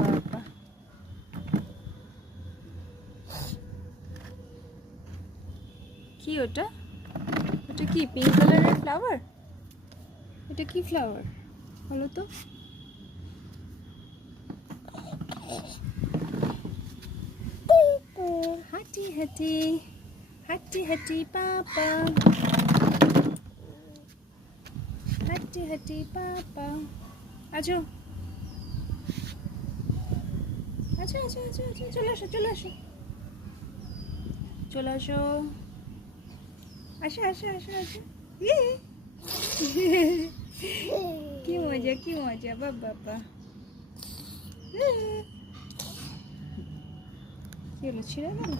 বাবা, কি ওটা? ওটা কি পিঙ্ক কালারের ফ্লাওয়ার? এটা কি ফ্লাওয়ার বলো তো? হাঁটি হাঁটি হাঁটি হাঁটি পাপা, হাঁটি হাঁটি পাপা, আছো আচ্ছা আচ্ছা আচ্ছা আচ্ছা, চলে আসো চলে আসো চলে আসো, আসো আসো আসো আসো। কি মজা কি মজা বাবা বাবা। কি হলো, ছিঁড়ে গেল?